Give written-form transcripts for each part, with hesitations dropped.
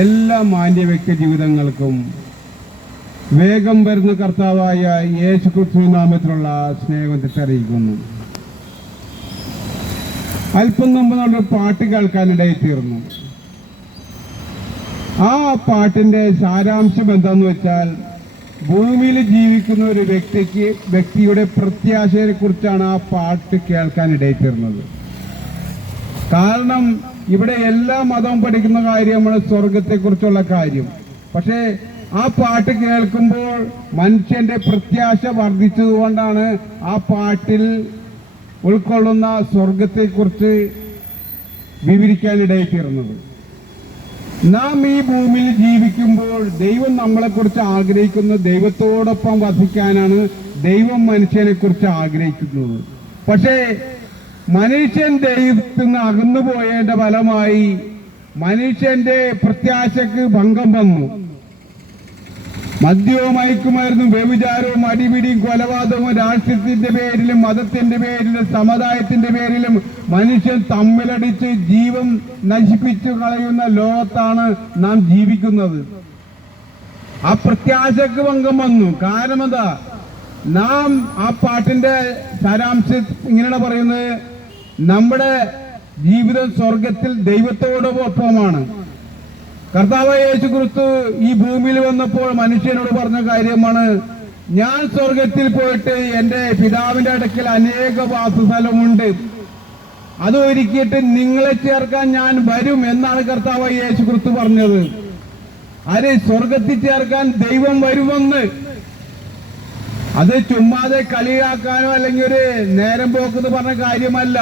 എല്ലാ മാന്യ വ്യക്തി ജീവിതങ്ങൾക്കും വേഗം വരുന്ന കർത്താവായ യേശുക്രിസ്തു നാമത്തിലുള്ള സ്നേഹം തിരിച്ചറിയിക്കുന്നു. അല്പം മുമ്പ് നമ്മൾ പാട്ട് കേൾക്കാനിടയിൽ തീർന്നു. ആ പാട്ടിന്റെ സാരാംശം എന്താന്ന് വെച്ചാൽ, ഭൂമിയിൽ ജീവിക്കുന്ന ഒരു വ്യക്തിയുടെ പ്രത്യാശയെ കുറിച്ചാണ് ആ പാട്ട് കേൾക്കാനിടയിൽ തീർന്നത്. കാരണം ഇവിടെ എല്ലാ മതവും പഠിക്കുന്ന കാര്യമാണ് സ്വർഗത്തെക്കുറിച്ചുള്ള കാര്യം. പക്ഷേ ആ പാട്ട് കേൾക്കുമ്പോൾ മനുഷ്യന്റെ പ്രത്യാശ വർദ്ധിച്ചതുകൊണ്ടാണ് ആ പാട്ടിൽ ഉൾക്കൊള്ളുന്ന സ്വർഗത്തെക്കുറിച്ച് വിവരിക്കാനിടയിൽ തീർന്നത്. നാം ഈ ഭൂമിയിൽ ജീവിക്കുമ്പോൾ ദൈവം നമ്മളെക്കുറിച്ച് ആഗ്രഹിക്കുന്നത് ദൈവത്തോടൊപ്പം വസിക്കാനാണ്. ദൈവം മനുഷ്യനെ കുറിച്ച് ആഗ്രഹിക്കുന്നത്. പക്ഷേ മനുഷ്യൻ ദൈവത്തിൽ നിന്ന് അകന്നുപോയതിന്റെ ഫലമായി മനുഷ്യന്റെ പ്രത്യാശക്ക് ഭംഗം വന്നു. മദ്യവും മയക്കുമരുന്നും വ്യഭിചാരവും അടിപിടിയും കൊലപാതകവും രാഷ്ട്രീയത്തിന്റെ പേരിലും മതത്തിന്റെ പേരിലും സമുദായത്തിന്റെ പേരിലും മനുഷ്യൻ തമ്മിലടിച്ച് ജീവൻ നശിപ്പിച്ചു കളയുന്ന ലോകത്താണ് നാം ജീവിക്കുന്നത്. ആ പ്രത്യാശക്ക് ഭംഗം വന്നു. കാരണം എന്താ? നാം ആ പാട്ടിന്റെ സാരാംശം ഇങ്ങനെയാണ് പറയുന്നത്, നമ്മുടെ ജീവിതം സ്വർഗത്തിൽ ദൈവത്തോടൊപ്പമാണ്. കർത്താവ് യേശുക്രിസ്തു ഈ ഭൂമിയിൽ വന്നപ്പോൾ മനുഷ്യനോട് പറഞ്ഞ കാര്യമാണ്, ഞാൻ സ്വർഗത്തിൽ പോയിട്ട് എൻ്റെ പിതാവിന്റെ അടുക്കൽ അനേക വാസസ്ഥലമുണ്ട്, അത് ഒരുക്കിയിട്ട് നിങ്ങളെ ചേർക്കാൻ ഞാൻ വരും എന്നാണ് കർത്താവ് യേശുക്രിസ്തു പറഞ്ഞത്. അത് സ്വർഗത്തിൽ ചേർക്കാൻ ദൈവം വരുമെന്ന്. അത് ചുമ്മാതെ കളിയാക്കാനോ അല്ലെങ്കിൽ ഒരു നേരം പോക്കെന്ന് പറഞ്ഞ കാര്യമല്ല.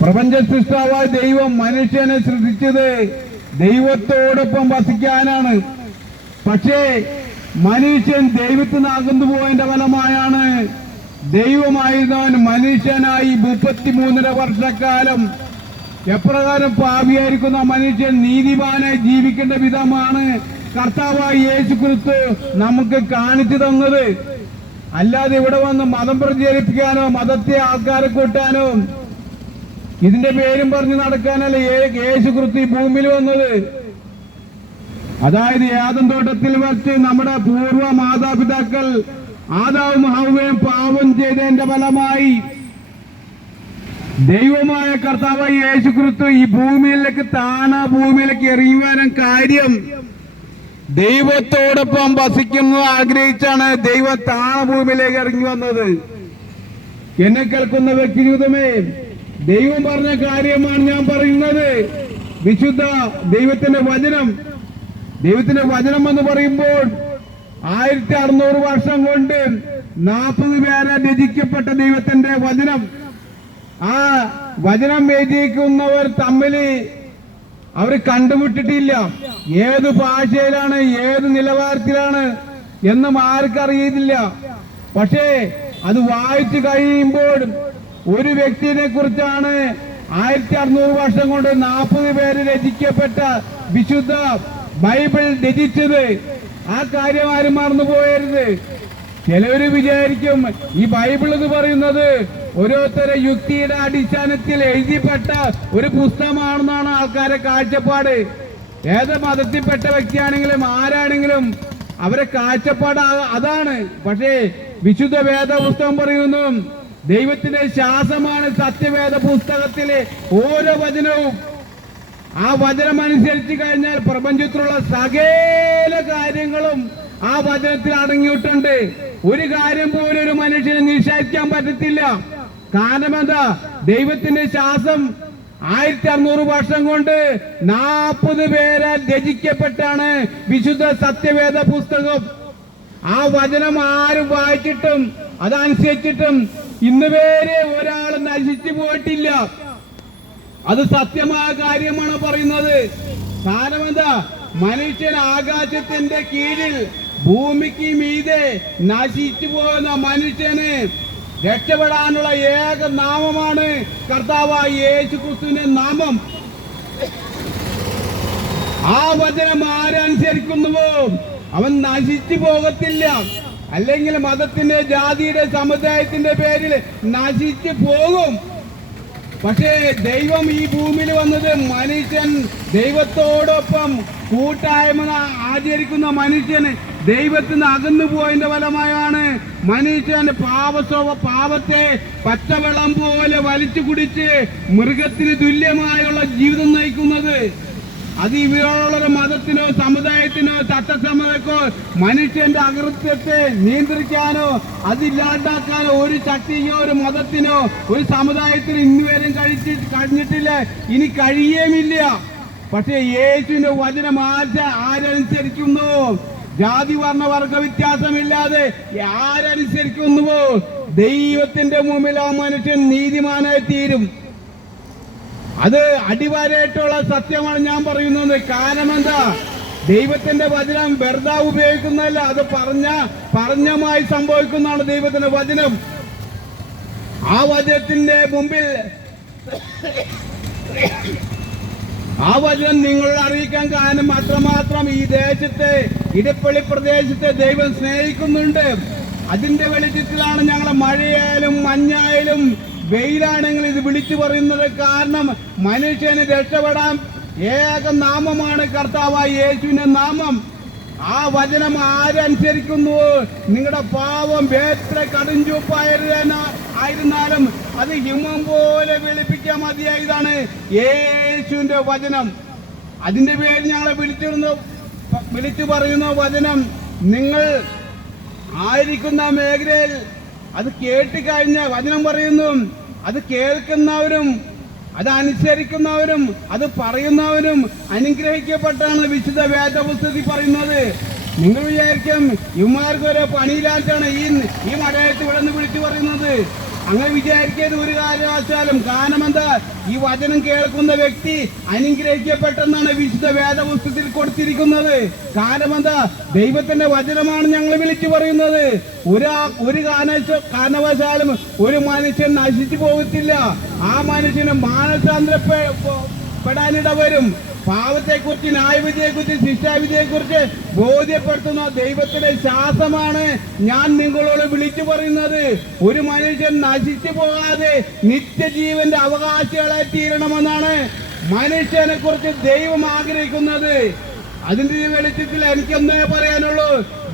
പ്രപഞ്ച സൃഷ്ടാവായ ദൈവം മനുഷ്യനെ സൃഷ്ടിച്ചത് ദൈവത്തോടൊപ്പം വസിക്കാനാണ്. പക്ഷേ മനുഷ്യൻ ദൈവത്തിൽ നിന്ന് അകന്നു പോയതിന്റെ ഫലമായാണ് ദൈവമായിരുന്നവൻ മനുഷ്യനായി 33.5 വർഷക്കാലം എപ്രകാരം പാപിയായിരിക്കുന്ന മനുഷ്യൻ നീതിമാനായി ജീവിക്കേണ്ട വിധമാണ് കർത്താവായ യേശുക്രിസ്തു നമുക്ക് കാണിച്ചു തന്നത്. അല്ലാതെ ഇവിടെ വന്ന് മതം പ്രചരിപ്പിക്കാനോ മതത്തെ ആൾക്കാരെ കൂട്ടാനോ ഇതിന്റെ പേരും പറഞ്ഞ് നടക്കാനല്ല യേശുക്രിസ്തു ഭൂമിയിൽ വന്നത്. അതായത് ഏദൻ തോട്ടത്തിൽ വെച്ച് നമ്മുടെ പൂർവ്വ മാതാപിതാക്കൾ ആദാവും ഹവ്വയും പാപം ചെയ്തതിന്റെ ഫലമായി ദൈവമായ കർത്താവായ യേശുക്രിസ്തു ഈ ഭൂമിയിലേക്ക് ഭൂമിയിലേക്ക് ഇറങ്ങി വരാൻ കാര്യം ദൈവത്തോടൊപ്പം വസിക്കുന്നത് ആഗ്രഹിച്ചാണ് ദൈവം ഭൂമിയിലേക്ക് ഇറങ്ങി വന്നത്. എന്നെ കേൾക്കുന്ന വ്യക്തി ജീവിതമേ, ദൈവം പറഞ്ഞ കാര്യമാണ് ഞാൻ പറയുന്നത്. വിശുദ്ധ ദൈവത്തിന്റെ വചനം എന്ന് പറയുമ്പോൾ 1600 വർഷം കൊണ്ട് 40 പേരെ രചിക്കപ്പെട്ട ദൈവത്തിന്റെ വചനം. ആ വചനം രചിക്കുന്നവർ തമ്മിൽ അവർ കണ്ടുമുട്ടിട്ടില്ല. ഏത് ഭാഷയിലാണ് ഏത് നിലവാരത്തിലാണ് എന്നും ആർക്കറിയില്ല. പക്ഷേ അത് വായിച്ചു കഴിയുമ്പോൾ ഒരു വ്യക്തിയെ കുറിച്ചാണ് 1600 വർഷം കൊണ്ട് 40 പേര് രചിക്കപ്പെട്ട വിശുദ്ധ ബൈബിൾ രചിച്ചത്. ആ കാര്യം ആരും മറന്നുപോയരുത്. ചിലവര് വിചാരിക്കും ഈ ബൈബിൾ എന്ന് പറയുന്നത് ഓരോരുത്തരെ യുക്തിയുടെ അടിസ്ഥാനത്തിൽ എഴുതിപ്പെട്ട ഒരു പുസ്തകമാണെന്നാണ് ആൾക്കാരെ കാഴ്ചപ്പാട്. ഏത് മതത്തിൽപ്പെട്ട വ്യക്തിയാണെങ്കിലും ആരാണെങ്കിലും അവരെ കാഴ്ചപ്പാട് അതാണ്. പക്ഷേ വിശുദ്ധ വേദ പുസ്തകം പറയുന്നു ദൈവത്തിന്റെ ശ്വാസമാണ് സത്യവേദ പുസ്തകത്തിലെ ഓരോ വചനവും. ആ വചനം അനുസരിച്ച് കഴിഞ്ഞാൽ പ്രപഞ്ചത്തിലുള്ള സകല കാര്യങ്ങളും ആ വചനത്തിൽ അടങ്ങിയിട്ടുണ്ട്. ഒരു കാര്യം പോലും ഒരു മനുഷ്യനെ നിഷേധിക്കാൻ പറ്റത്തില്ല. കാരണം എന്താ? ദൈവത്തിന്റെ ശ്വാസം 1600 വർഷം കൊണ്ട് 40 പേരാൽ രചിക്കപ്പെട്ടാണ് വിശുദ്ധ സത്യവേദ പുസ്തകം. ആ വചനം ആരും വായിച്ചിട്ടും അതനുസരിച്ചിട്ടും ഇന്ന് വരെ ഒരാൾ നശിച്ചു പോയിട്ടില്ല. അത് സത്യമായ കാര്യമാണ് പറയുന്നത്. കാരണം എന്താ? മനുഷ്യൻ ആകാശത്തിന്റെ കീഴിൽ ഭൂമിക്ക് മീതെ നശിച്ചു പോകുന്ന മനുഷ്യന് രക്ഷപ്പെടാനുള്ള ഏക നാമമാണ് കർത്താവായ യേശുക്രിസ്തുവിന്റെ നാമം. ആ വചനം ആരനുസരിക്കുന്നുവോ അവൻ നശിച്ചു പോകത്തില്ല. അല്ലെങ്കിൽ മതത്തിന്റെ ജാതിയുടെ സമുദായത്തിന്റെ പേരിൽ നശിച്ചു പോകും. പക്ഷേ ദൈവം ഈ ഭൂമിയിൽ വന്നത് മനുഷ്യൻ ദൈവത്തോടൊപ്പം കൂട്ടായ്മ ആചരിക്കുന്ന മനുഷ്യന് ദൈവത്തിൽ നിന്ന് അകന്നു പോയതിന്റെ ഫലമായാണ് മനുഷ്യൻ പാപത്തെ പച്ചവെള്ളം പോലെ വലിച്ചു കുടിച്ച് മൃഗത്തിന് തുല്യമായുള്ള ജീവിതം നയിക്കുന്നത്. അത് ഇവരോടുള്ള മതത്തിനോ സമുദായത്തിനോ ചട്ടസമയക്കോ മനുഷ്യന്റെ അകൃത്യത്തെ നിയന്ത്രിക്കാനോ അതില്ലാണ്ടാക്കാനോ ഒരു ശക്തിയോ ഒരു മതത്തിനോ ഒരു സമുദായത്തിനോ ഇന്നുവരെയും കഴിഞ്ഞിട്ടില്ല, ഇനി കഴിയുമില്ല. പക്ഷെ യേശുവിന്റെ വചനം ആരനുസരിക്കുന്നു, ജാതി വർണ്ണ വർഗ വ്യത്യാസമില്ലാതെ ആരനുസരിക്കുന്നുവോ ദൈവത്തിന്റെ മുമ്പിൽ ആ മനുഷ്യൻ നീതിമാനായി തീരും. അത് അടിവാരായിട്ടുള്ള സത്യമാണ് ഞാൻ പറയുന്നത്. കാരണം എന്താ, ദൈവത്തിന്റെ വചനം വെറുതെ ഉപയോഗിക്കുന്നതല്ല, അത് പറഞ്ഞമായി സംഭവിക്കുന്നതാണ് ദൈവത്തിന്റെ വചനം. ആ വചനത്തിന്റെ മുമ്പിൽ ആ വചനം നിങ്ങളോട് അറിയിക്കാൻ കാരണം അത്രമാത്രം ഈ ദേശത്തെ ഇടപ്പള്ളി പ്രദേശത്തെ ദൈവം സ്നേഹിക്കുന്നുണ്ട്. അതിന്റെ വെളിച്ചത്തിലാണ് ഞങ്ങൾ മഴയായാലും മഞ്ഞായാലും വെയിലാണെങ്കിൽ ഇത് വിളിച്ചു പറയുന്നത്. കാരണം മനുഷ്യന് രക്ഷപ്പെടാൻ ഏക നാമമാണ് കർത്താവായ യേശുവിന്റെ നാമം. ആ വചനം ആരനുസരിക്കുന്നു, നിങ്ങളുടെ പാവം എത്ര കടുംചൂപ്പായിരുന്നാലും അത് ഹിമം പോലെ വെളുപ്പിക്കാൻ മതിയായതാണ് യേശുവിന്റെ വചനം. അതിന്റെ പേര് ഞങ്ങളെ വിളിച്ചു പറയുന്ന വചനം നിങ്ങൾ ആയിരിക്കുന്ന മേഖലയിൽ അത് കേട്ടുകഴിഞ്ഞ വചനം പറയുന്നു, അത് കേൾക്കുന്നവരും അത് അനുസരിക്കുന്നവരും അത് പറയുന്നവരും അനുഗ്രഹിക്കപ്പെട്ടാണ് വിശുദ്ധ വേദപുസ്തകത്തിൽ പറയുന്നത്. നിങ്ങൾ വിചാരിക്കും ഇവന്മാർക്ക് ഒരു പണിയില്ലാറ്റാണ് ഈ മലയാളത്തിൽ ഇവിടെ നിന്ന് വിളിച്ചു പറയുന്നത്. അങ്ങനെ വിചാരിക്കരുത് ഒരു കാരണവശാലും. കാരണം എന്താ, ഈ വചനം കേൾക്കുന്ന വ്യക്തി അനുഗ്രഹിക്കപ്പെട്ടെന്നാണ് വിശുദ്ധ വേദപുസ്തകത്തിൽ കൊടുത്തിരിക്കുന്നത്. കാരണം എന്താ, ദൈവത്തിന്റെ വചനമാണ് ഞങ്ങൾ വിളിച്ചു പറയുന്നത്. ഒരു കാരണവശാലും ഒരു മനുഷ്യൻ നശിച്ചു പോകത്തില്ല. ആ മനുഷ്യന് മാനസാന്തരപ്പെടാനിട വരും. പാവത്തെക്കുറിച്ച്, ന്യായവിധിയെക്കുറിച്ച്, ശിക്ഷാവിധിയെക്കുറിച്ച് ബോധ്യപ്പെടുത്തുന്ന ദൈവത്തിന്റെ ശാസനമാണ് ഞാൻ നിങ്ങളോട് വിളിച്ചു പറയുന്നത്. ഒരു മനുഷ്യൻ നശിച്ചു പോകാതെ നിത്യജീവന്റെ അവകാശികളായി തീരണമെന്നാണ് മനുഷ്യനെ കുറിച്ച് ദൈവം ആഗ്രഹിക്കുന്നത്. അതിന്റെ വെളിച്ചത്തിൽ എനിക്കൊന്നേ പറയാനുള്ളൂ,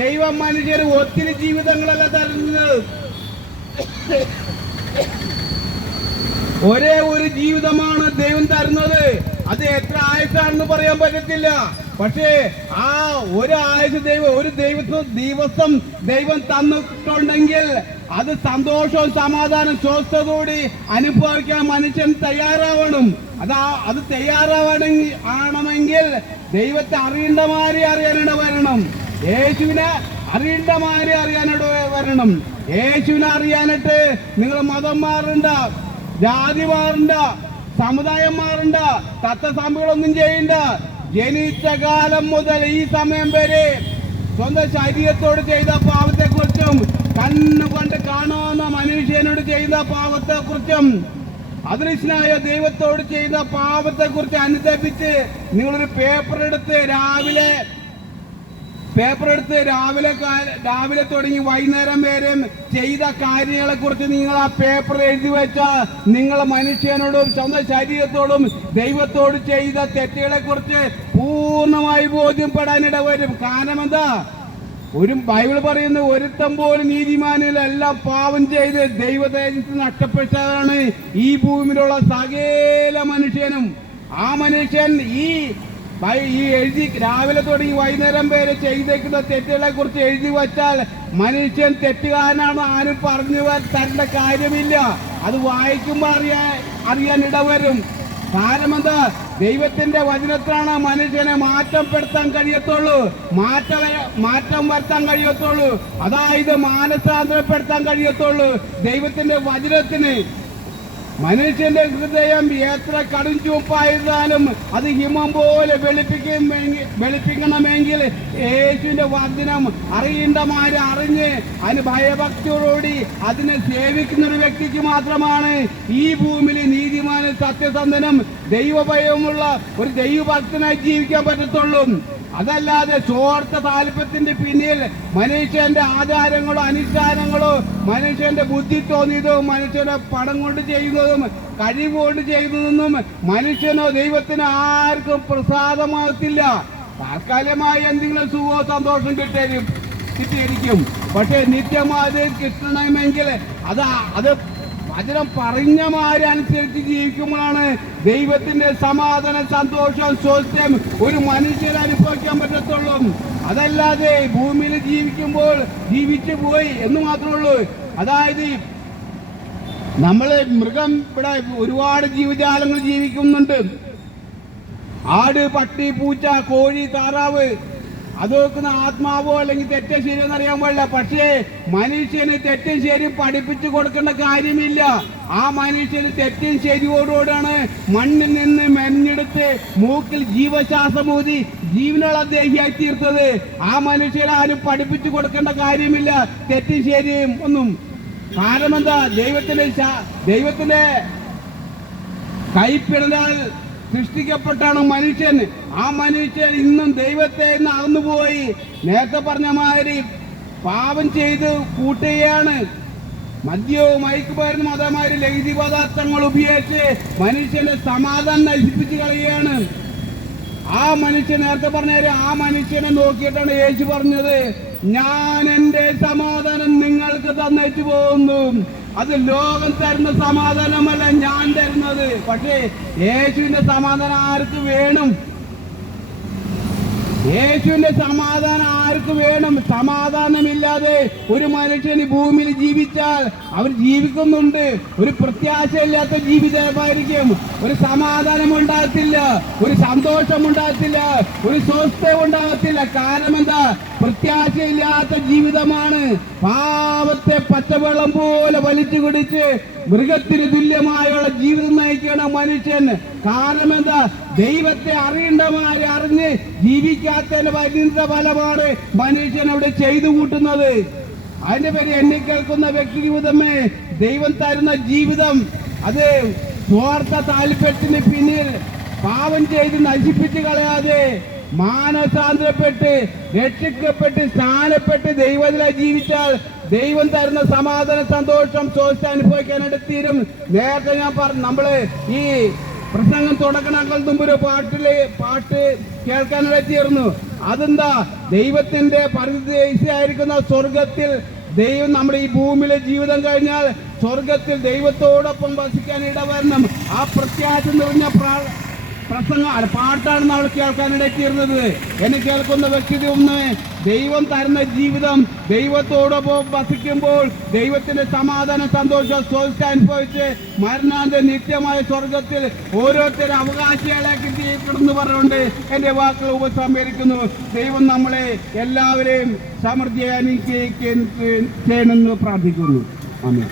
ദൈവം മനുഷ്യന് ഒത്തിരി ജീവിതങ്ങളല്ല തരുന്നത്, ഒരേ ഒരു ജീവിതമാണ് ദൈവം തരുന്നത്. അത് എത്ര ആയുസാണെന്ന് പറയാൻ പറ്റത്തില്ല. പക്ഷേ ആ ഒരു ആയുസ് ഒരു ദിവസം ദൈവം തന്നിട്ടുണ്ടെങ്കിൽ അത് സന്തോഷവും സമാധാനം സ്വസ്ഥതയോടെ അനുഭവിക്കാൻ മനുഷ്യൻ തയ്യാറാവണം. അത് തയ്യാറാവണമെങ്കിൽ ദൈവത്തെ അറിയേണ്ടമാരെ അറിയാനിട വരണം. യേശുവിനെ അറിയേണ്ടമാരെ അറിയാനിട വരണം. യേശുവിനെ അറിയാനിട്ട് നിങ്ങൾ മതം മാറണ്ട, ജാതി മാറണ്ട, സമുദായം മാറണ്ട, തത്വസംഭവങ്ങളൊന്നും ചെയ്യണ്ട. ജനിച്ച കാലം മുതൽ ഈ സമയം വരെ സ്വന്തം ശരീരത്തോട് ചെയ്ത പാവത്തെക്കുറിച്ചും കണ്ണുകൊണ്ട് കാണാവുന്ന മനുഷ്യനോട് ചെയ്ത പാവത്തെക്കുറിച്ചും അദൃശ്യനായ ദൈവത്തോട് ചെയ്ത പാപത്തെക്കുറിച്ച് അനുദപിച്ച് നിങ്ങളൊരു പേപ്പർ എടുത്ത് രാവിലെ തുടങ്ങി വൈകുന്നേരം വരെ ചെയ്ത കാര്യങ്ങളെ കുറിച്ച് നിങ്ങൾ ആ പേപ്പർ എഴുതി വെച്ചാൽ നിങ്ങൾ മനുഷ്യനോടും സ്വന്തം ശരീരത്തോടും ദൈവത്തോട് ചെയ്ത തെറ്റുകളെ കുറിച്ച് പൂർണ്ണമായി ബോധ്യപ്പെടാനിട വരും. കാരണം എന്താ, ഒരു ബൈബിൾ പറയുന്ന ഒരുത്തം പോലും നീതിമാനിലെല്ലാം പാപം ചെയ്ത് ദൈവതേജസ് നഷ്ടപ്പെട്ടതാണ് ഈ ഭൂമിയിലുള്ള സകല മനുഷ്യനും. ആ മനുഷ്യൻ ഈ എഴുതി രാവിലെ തുടങ്ങി വൈകുന്നേരം വരെ ചെയ്തേക്കുന്ന തെറ്റുകളെ കുറിച്ച് എഴുതി വച്ചാൽ മനുഷ്യൻ തെറ്റുകാരനാണ് ആരും പറഞ്ഞു തരേണ്ട കാര്യമില്ല. അത് വായിക്കുമ്പോൾ അറിയാൻ ഇടവരും. കാരണം എന്താ, ദൈവത്തിന്റെ വചനത്തിലാണ് മനുഷ്യനെ മാറ്റപ്പെടുത്താൻ കഴിയത്തുള്ളൂ, മാറ്റം വരുത്താൻ കഴിയത്തുള്ളൂ. അതായത് മാനസാന്തരപ്പെടുത്താൻ കഴിയത്തുള്ളൂ ദൈവത്തിന്റെ വചനത്തിന്. മനുഷ്യന്റെ ഹൃദയം എത്ര കടും ചുവപ്പായിരുന്നാലും അത് ഹിമം പോലെ വെളുപ്പിക്കണമെങ്കിൽ യേശുവിന്റെ വചനം അറിയേണ്ടമാര് അറിഞ്ഞ് അതിന് ഭയഭക്തിയോടുകൂടി അതിനെ സേവിക്കുന്ന ഒരു വ്യക്തിക്ക് മാത്രമാണ് ഈ ഭൂമിയിൽ നീതിമാനും സത്യസന്ധനും ദൈവഭയമുള്ള ഒരു ദൈവഭക്തനായി ജീവിക്കാൻ പറ്റത്തുള്ളൂ. അതല്ലാതെ സ്വാർത്ഥ താല്പര്യത്തിന്റെ പിന്നിൽ മനുഷ്യന്റെ ആചാരങ്ങളോ അനുഷ്ഠാനങ്ങളോ മനുഷ്യന്റെ ബുദ്ധി തോന്നിയതും മനുഷ്യന്റെ പണം കൊണ്ട് ചെയ്യുന്നതും കഴിവ് കൊണ്ട് ചെയ്യുന്നതൊന്നും മനുഷ്യനോ ദൈവത്തിനോ ആർക്കും പ്രസാദമാകത്തില്ല. താൽക്കാലികമായി എന്തെങ്കിലും സുഖമോ സന്തോഷം കിട്ടിയിരിക്കും. പക്ഷെ നിത്യമായി കിട്ടണമെങ്കിൽ അത് വചനം പറഞ്ഞമാരനുസരിച്ച് ജീവിക്കുമ്പോഴാണ് ദൈവത്തിന്റെ സമാധാനം, സന്തോഷം, സ്വസ്ഥം ഒരു മനുഷ്യന് അനുഭവിക്കാൻ പറ്റത്തുള്ളൂ. അതല്ലാതെ ഭൂമിയിൽ ജീവിക്കുമ്പോൾ ജീവിച്ചു പോയി എന്ന് മാത്രമേ ഉള്ളൂ. അതായത് നമ്മള് മൃഗം, ഇവിടെ ഒരുപാട് ജീവജാലങ്ങൾ ജീവിക്കുന്നുണ്ട്. ആട്, പട്ടി, പൂച്ച, കോഴി, താറാവ്, അതൊക്കെ ആത്മാവോ അല്ലെങ്കിൽ തെറ്റോ ശരിയോ എന്നറിയാൻ പാടില്ല. പക്ഷേ മനുഷ്യന് തെറ്റും ശരിയും പഠിപ്പിച്ചു കൊടുക്കേണ്ട കാര്യമില്ല. ആ മനുഷ്യന് തെറ്റും ശരിയോടുകൂടാണ് മണ്ണിൽ നിന്ന് മെഞ്ഞെടുത്ത് മൂക്കിൽ ജീവശ്വാസം ഊതി ജീവനുള്ള ദേഹിയായി തീർത്തത്. ആ മനുഷ്യനെ ആരും പഠിപ്പിച്ചു കൊടുക്കേണ്ട കാര്യമില്ല തെറ്റും ശരിയും ഒന്നും. കാരണം എന്താ? ദൈവത്തിന്റെ കൈപ്പിടലാൽ സൃഷ്ടിക്കപ്പെട്ടാണ് മനുഷ്യൻ. ആ മനുഷ്യൻ ഇന്നും ദൈവത്തെ അകന്നുപോയി നേരത്തെ പറഞ്ഞ മാതിരി പാപം ചെയ്ത് കൂട്ടുകയാണ്. മദ്യവും മയക്കുമരുന്നും അതേമാതിരി ലഹരി പദാർത്ഥങ്ങൾ ഉപയോഗിച്ച് മനുഷ്യന്റെ സമാധാനം നശിപ്പിച്ച് കളയുകയാണ്. ആ മനുഷ്യൻ നേരത്തെ പറഞ്ഞ ആ മനുഷ്യനെ നോക്കിയിട്ടാണ് യേശു പറഞ്ഞത്, ഞാൻ എൻ്റെ സമാധാനം നിങ്ങൾക്ക് തന്നേച്ചു പോകുന്നു. അത് ലോകം തരുന്ന സമാധാനമല്ല ഞാൻ തരുന്നത്. പക്ഷേ യേശുവിന്റെ സമാധാനം ആർക്ക് വേണം? യേശുവിന്റെ സമാധാനം ആർക്ക് വേണം? സമാധാനമില്ലാതെ ഒരു മനുഷ്യൻ ഈ ഭൂമിയിൽ ജീവിച്ചാൽ അവർ ജീവിക്കുന്നുണ്ട്, ഒരു പ്രത്യാശയില്ലാത്ത ജീവിതമായിരിക്കും. ഒരു സമാധാനം ഉണ്ടാകത്തില്ല, ഒരു സന്തോഷം ഉണ്ടാകത്തില്ല, ഒരു സ്വസ്ഥത ഉണ്ടാകത്തില്ല. കാരണം എന്താ? പ്രത്യാശയില്ലാത്ത ജീവിതമാണ്. പാവത്തെ പച്ചവെള്ളം പോലെ വലിച്ചു കുടിച്ച് മൃഗത്തിന് തുല്യമായുള്ള ജീവിതം നയിക്കുന്ന മനുഷ്യൻ. കാരണം എന്താ? ദൈവത്തെ അറിയേണ്ടമാരെ അറിഞ്ഞ് ജീവിക്കാത്തതിന്റെ പരിണിത ഫലമാണ് മനുഷ്യൻ അവിടെ ചെയ്തു കൂട്ടുന്നത്. അതിന്റെ പേര് എന്നെ കേൾക്കുന്ന വ്യക്തി ജീവിതമേ, ദൈവം തരുന്ന ജീവിതം അത് സ്വാർത്ഥ താല്പര്യത്തിന് പിന്നിൽ പാവം ചെയ്ത് നശിപ്പിച്ച് കളയാതെ മാനസാന്തരപ്പെട്ട് രക്ഷിക്കപ്പെട്ട് സ്ഥാനപ്പെട്ട് ദൈവത്തിലായി ജീവിച്ചാൽ ദൈവം തരുന്ന സമാധാന, സന്തോഷം, സ്വസ്ഥ അനുഭവിക്കാനായിട്ട് തീരും. നേരത്തെ ഞാൻ പറഞ്ഞു, നമ്മള് ഈ പ്രസംഗം തുടങ്ങണങ്ങൾ മുമ്പ് ഒരു പാട്ട് കേൾക്കാനായിട്ട് തീർന്നു. അതെന്താ? ദൈവത്തിന്റെ പരിദേശിയായിരിക്കുന്ന സ്വർഗത്തിൽ ദൈവം നമ്മുടെ ഈ ഭൂമിയിലെ ജീവിതം കഴിഞ്ഞാൽ സ്വർഗത്തിൽ ദൈവത്തോടൊപ്പം വസിക്കാൻ ഇടവരണം. ആ പ്രത്യാശ നിറഞ്ഞ പാട്ടാണ് നമ്മൾ കേൾക്കാനിടയ്ക്കിരുന്നത്. എന്നെ കേൾക്കുന്ന വ്യക്തി ഒന്ന് ദൈവം തരുന്ന ജീവിതം ദൈവത്തോടൊപ്പം വസിക്കുമ്പോൾ ദൈവത്തിന്റെ സമാധാന, സന്തോഷം, സ്വസ്ഥ അനുഭവിച്ച് മരണാന്ത നിത്യമായ സ്വർഗത്തിൽ ഓരോരുത്തരും അവകാശികളാക്കി ചെയ്യപ്പെടുന്നു പറഞ്ഞുകൊണ്ട് എന്റെ വാക്കുകൾ ഉപസംഹരിക്കുന്നു. ദൈവം നമ്മളെ എല്ലാവരെയും സമൃദ്ധിയായി അനുഗ്രഹിക്കുകയും ചെയ്യണമെന്ന് പ്രാർത്ഥിക്കുന്നു. ആമേൻ.